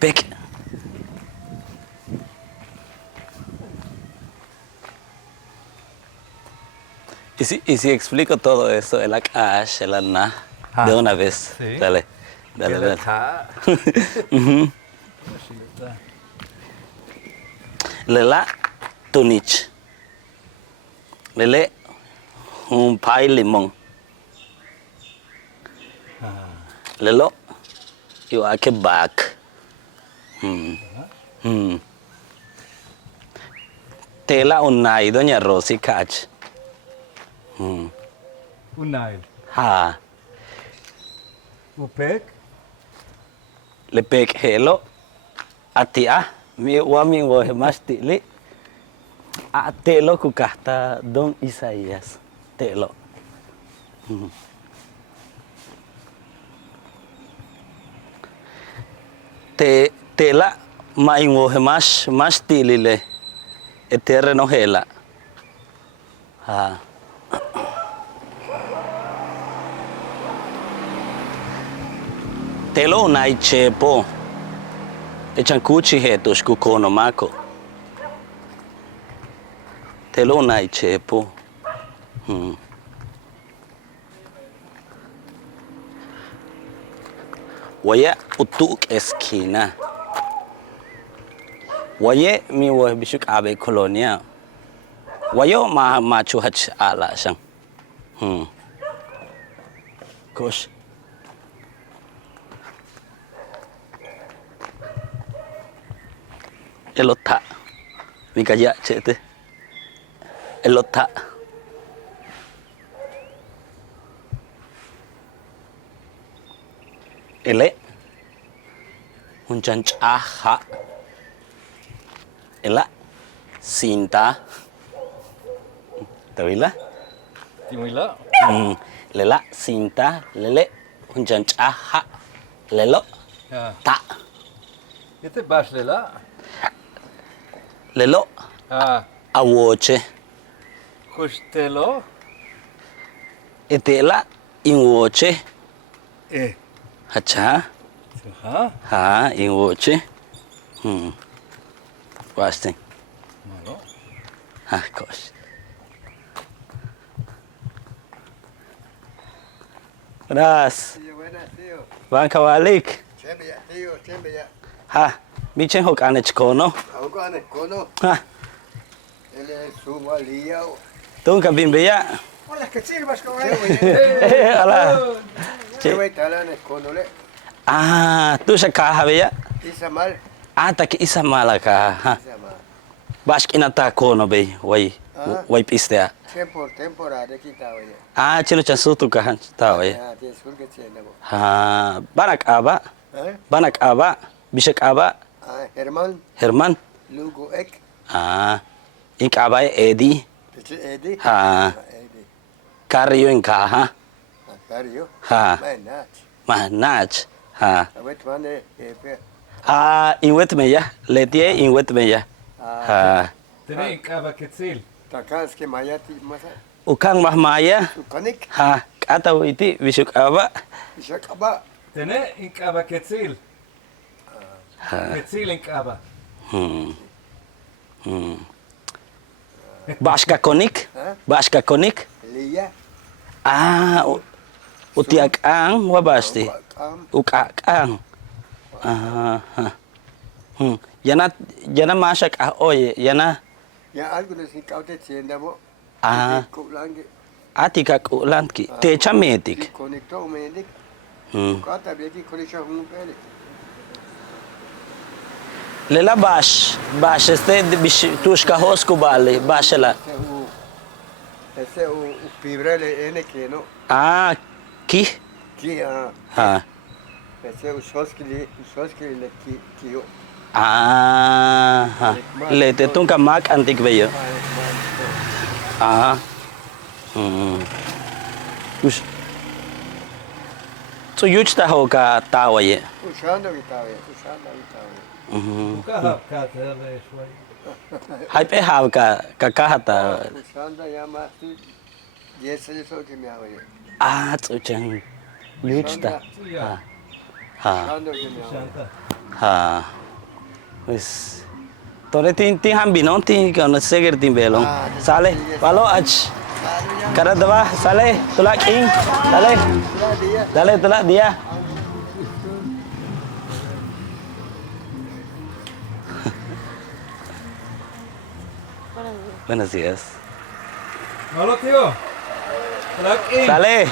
Pick. Y si explico todo eso, el akash, el ana, de una vez. Sí. Dale, dale. Ujú. Lela tunich. Lele un pie limón. Lelo yo ake back. Tela unai doña Rosy Cach. Unai. Ha. Upek. Le pek helo. Atia mi wami wo hemastili. A telo kukahta don Isaías. Telo. Tela main wo mas tilile. Eterno hela. Ha. Telo nai chepo. Echankuchi hetos kukono mako. Telo nai chepo. Waya utuk eskina. Waye mi wo bishuk abe kolonia. Wayo ma chuhach ala sang. Gosh. Elota. Mi kaya chete. Elota. Ele. Un chanchaha. Ela. Cinta. ¿Tavila? Timila. Lela cinta. Lele. Un chanchaha. Lelo. Ta. Este baslela. Lelo. Awoche. Kustelo. Etela. Inwoche. Eh. Hacha. Ha. Inwoche. Wasting. Malo. Ha. Gosh. Buenas. Buenas, tío. Van kawalik. Siempre ya, tío, siempre ya. Ha. Michen hok anech kono. Aunque en el cono, Ha. él es su malío. Tunka bimbeya. Hola, que sirvas con Ala. ¿Qué voy a estar en el cono, le? Ah, tu sa kaha beya. Isa mal, Ah, tak isa malaka. Ha. isa mal. Bask inata kono be. Way piste. Temporada kita hoy. Ah, chino chansutu kahan tahu ya. Ya, tienes que tiene vos. Ha. Banak aba. Banak aba. Bishak aba. Herman. Lugo ek. Ah. Ink aba Edi. Edi. Ha. Edi. Karyo inka ha. Cario. Ha. Manat. Manach. Ha. Awet mane epe. Ah, inwet meya. Letie inwet meya. Ha. Tene kaba ketsil. Takas ke mayati masa. Ukang mahmaya. Sukanik. Ha. Atau iti bishuk aba. Bisa kaba. Tene kaba ketsil. Ha. Ketsil kaba. Baska konik. Baska konik. Lia. Ah, utiak ang wabasti. Kam. Ukakang. Ah. Yana masak oye, yana Ya algo nasi kau te tienda bo. Kau langi. atika kulanki. Te chametik. Conectó medik. Kata beki koneksyon hum pele. Lela bash este tushka hosku bali, bashela. Ese o fibrele ene que no. Ah, ki? Ki Ha. ese o soski le ki yo. Ah, ha. Le te tunka mak antik beyo. Ah. Us. So yuch ta ho ka tawa ye. escuchando que estaba, escuchando que estaba. הוא ככה קאטר שוואי. ให้ไปหาวกับกะหะตา Escuchando ya más, 10 años que me hago yo. อาจุจังยุชตา צויה. ฮะ Escuchando que me hago. שאנטה. ฮะวิสตัวนี้ที่ห้ามบินonที่ก่อนเสกติมเบลงซาเลวาโลอัชกระดาวซาเลตุลาคิงซาเล Día,ซาเลตุลาเดีย Buenos días. הלו תיאו. רק אין. Sale.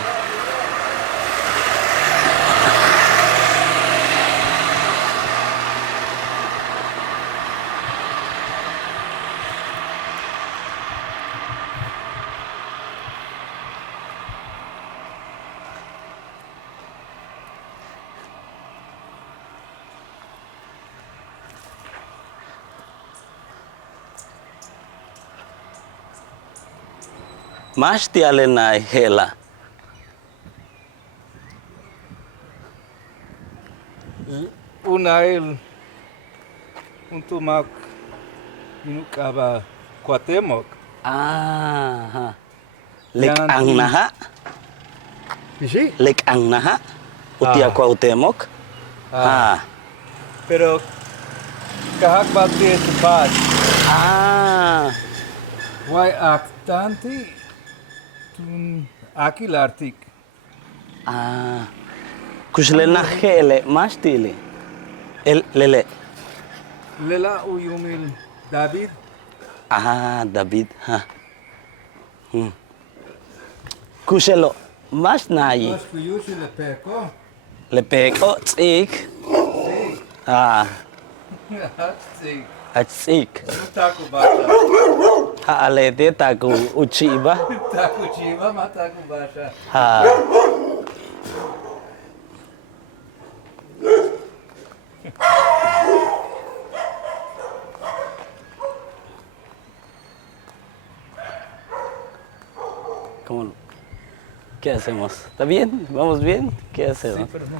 Mas tiale na hela. Unail. Untumak. Minukaba Cuatemoc. Ah. Lek Yan, ang naha. ¿Sí? Lek ang naha. Utia kwa utemok. Ha. Pero kahak bati ito pa. Ah. Why actanti? Tun akilartik. Ah. Kusle na hele mas tili. El lele. Lela uyumil David. Ah, David. Ha. Kuselo mas nai. Mas kuyushi le peko. Lepeko tsik. Ah. Sí. Atsik. Taku basha. Haalete taku uchiba. Taku chiva mataku basha. Ha. ¿Cómo? ¿Qué hacemos? ¿Está bien? ¿Vamos bien? ¿Qué hacemos?